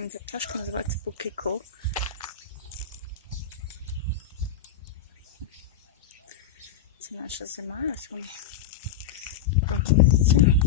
нам ця пташка називається Пукіко. Це наша зима, ось вона проходиться.